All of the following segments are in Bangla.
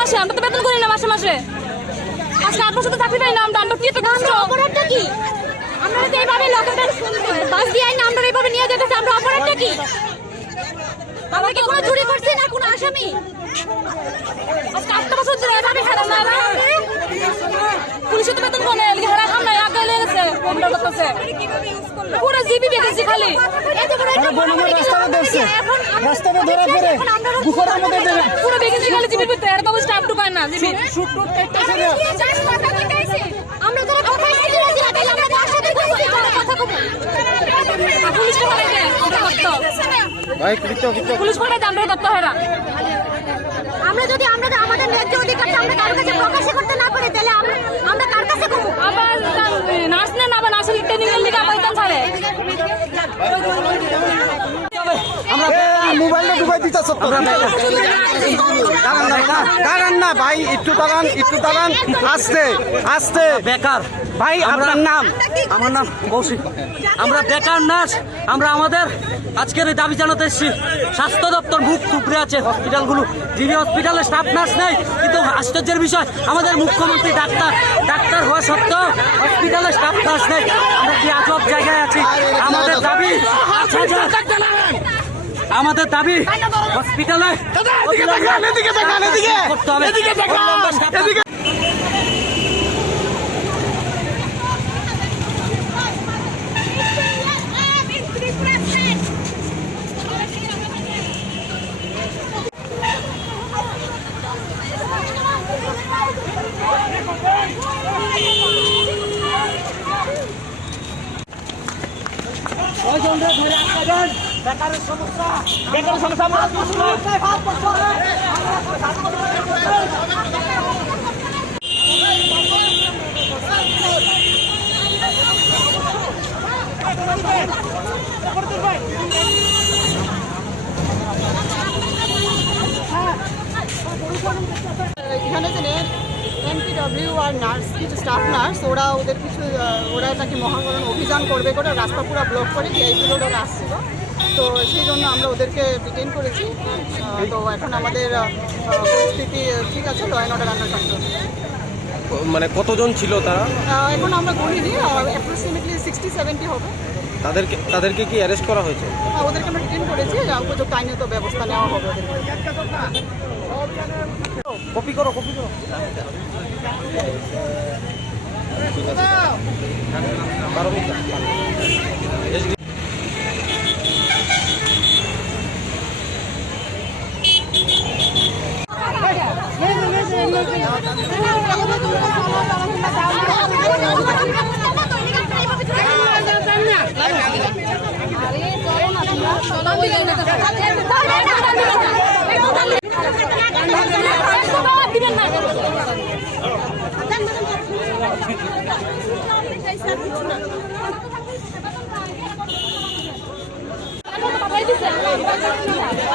মাসে আমরা তো বেতন করি না মাসে মাসে। আজকে 8 বছর তো চাকরি পাই না, আমরা কি তো কষ্ট। অপরাধটা কি? আমরা তো এইভাবে লোকেদের বাস দিয়ে না, আমরা এইভাবে নিয়ে যেতেছি, আমরা অপরাধটা কি? আমরা কি কোনো চুরি করছি না কোনো আসামি? আজকে 8 বছর ধরে এইভাবে হারাম না পুলিশে তো বেতন কোনে হেরা খাম না আগে লেগেছে আমরা করতেছে পুরো জিবি বেগেছি খালি এত বড় একটা রাস্তাটা দেখছে রাস্তাটা ধরা পড়ে গুফার মধ্যে দেবে পুরো বেগেছি খালি জিবি ভিতরে এর তো স্টাফ ঢুকায় না জিবি শুট টুট করতেছে না আমরা যারা কথা বলছি তাহলে আমরা কার সাথে কথা কব পুলিশ পাঠাই দেন আমরা করতে ভাই পুলিশ পাঠাই দেন আমরা করতে হেরা আমরা যদি আমাদের ন্যায্য অধিকারটা আমরা কার কাছে প্রকাশ করতে না পারি তাহলে আমরা কার কাছে কব আবার নার্স না আবার নার্সের ট্রেনিং এর লিগে আবার দাম ছাড়ে আমরা মোবাইলটা ডুবাই দিতেছ দাঁড়ান না ভাই, একটু দাঁড়ান আস্তে আস্তে। বেকার ভাই আপনার নাম? আমার নাম কৌশিক। আমরা বেকার নার্স, আমরা আমাদের আজকের এই দাবি জানাতে এসেছি। স্বাস্থ্য দপ্তর মুখ থুবড়ে আছে হসপিটালগুলো, যিনি হসপিটালে স্টাফ নার্স নেই, কিন্তু আশ্চর্যের বিষয় আমাদের মুখ্যমন্ত্রী ডাক্তার হওয়া সত্ত্বেও হসপিটালে স্টাফ নার্স নেই। আমরা কি আজব জায়গায় আছি? আমাদের দাবি হসপিটালে করতে হবে। বেকারের সমস্যা এখানে যে এমপিডব্লিউ আর নার্স কিছু স্টাফ নার্স ওরা নাকি মহাকরণ অভিযান করবে করে রাস্তা পুরো ব্লক করে ভিআইপি রোড ওরা আসছিল, তো সেই জন্য আমরা ওদেরকে ডিটেইন করেছি। তো এখন আমাদের পরিস্থিতি ঠিক আছে, law and order under control. মানে কতজন ছিল তারা? এখন আমরা গণিনি, অ্যাপ্রক্সিমেটলি 60-70 হবে। তাদেরকে কি অ্যারেস্ট করা হয়েছে? ওদেরকে আমরা ডিটেইন করেছি, উপযুক্ত আইনত ব্যবস্থা নেওয়া হবে ওদেরকে। কপি করো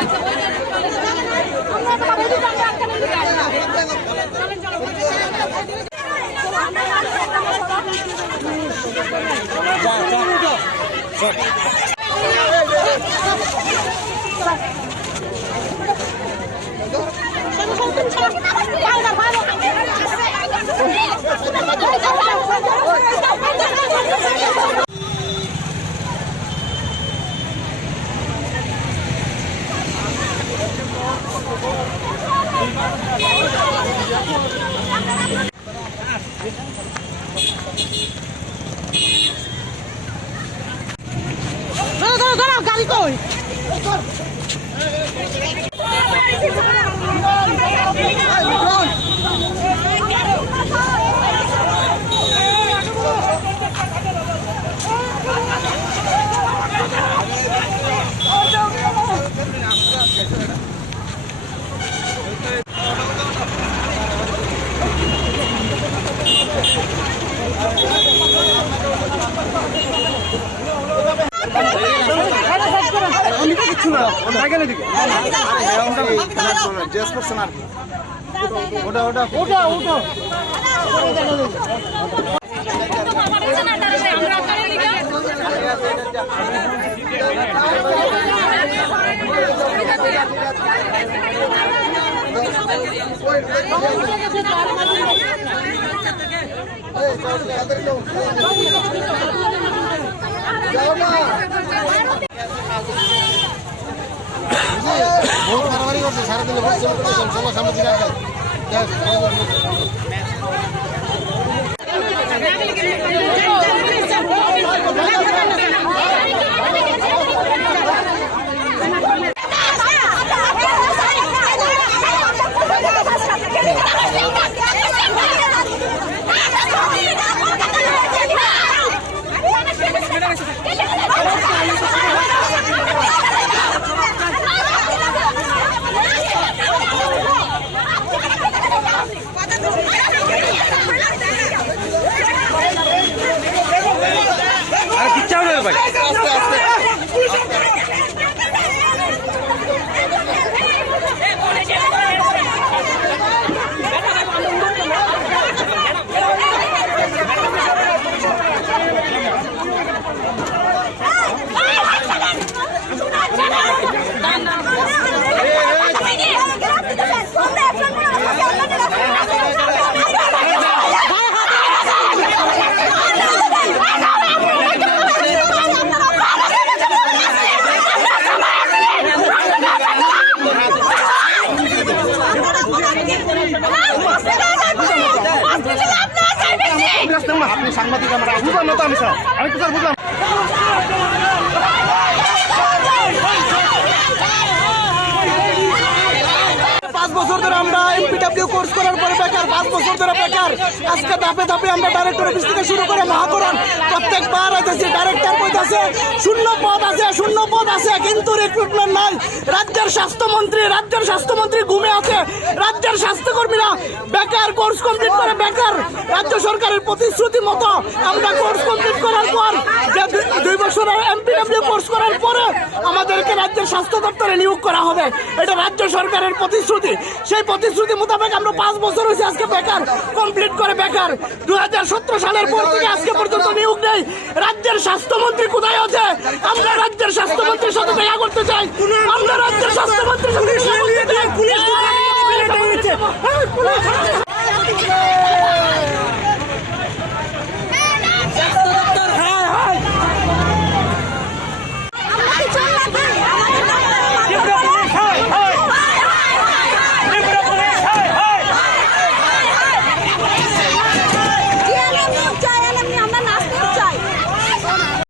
আচ্ছা গাড়ি কই সারাদিনে সবার সামনে দিকে আপনি সাংবাদিক আমরা বুঝলাম না তো আমি স্যার আমি তো স্যার বুঝলাম 5 বছর ধরে আমরা এমপিডব্লিউ কোর্স করার পরে বেকার, 5 বছর ধরে বেকার। আজকে ধাপে ধাপে আমরা ডাইরেক্টর অফিস থেকে শুরু করে মহাকরণ প্রত্যেকবার আইতেছি, ডাইরেক্টর কইতাছে শূন্য পদ আছে কিন্তু রিক্রুটমেন্ট নাই। রাজ্যের স্বাস্থ্যমন্ত্রী ঘুমে আছে, রাজ্যের স্বাস্থ্যকর্মীরা বেকার, কোর্স কমপ্লিট করে বেকার। রাজ্য সরকারের প্রতিশ্রুতি মতো আমরা কোর্স কমপ্লিট করার পর যে 2 বছরের এমপিডব্লিউ কোর্স করার পরে আমাদেরকে রাজ্যের স্বাস্থ্য দপ্তরে নিয়োগ করা হবে, এটা রাজ্য সরকারের প্রতিশ্রুতি। সেই প্রতিশ্রুতি মোতাবেক আমরা 5 বছর হয়েছে আজকে বেকার, কমপ্লিট করে বেকার। 2017 সালের পর থেকে আজকে পর্যন্ত নিয়োগ নেই। রাজ্যের স্বাস্থ্যমন্ত্রী কোথায় আছে? আমরা রাজ্যের স্বাস্থ্যমন্ত্রীর সাথে দেখা করতে চাই, আমরা রাজ্যের স্বাস্থ্যমন্ত্রীর সাথে দেখা করতে চাই।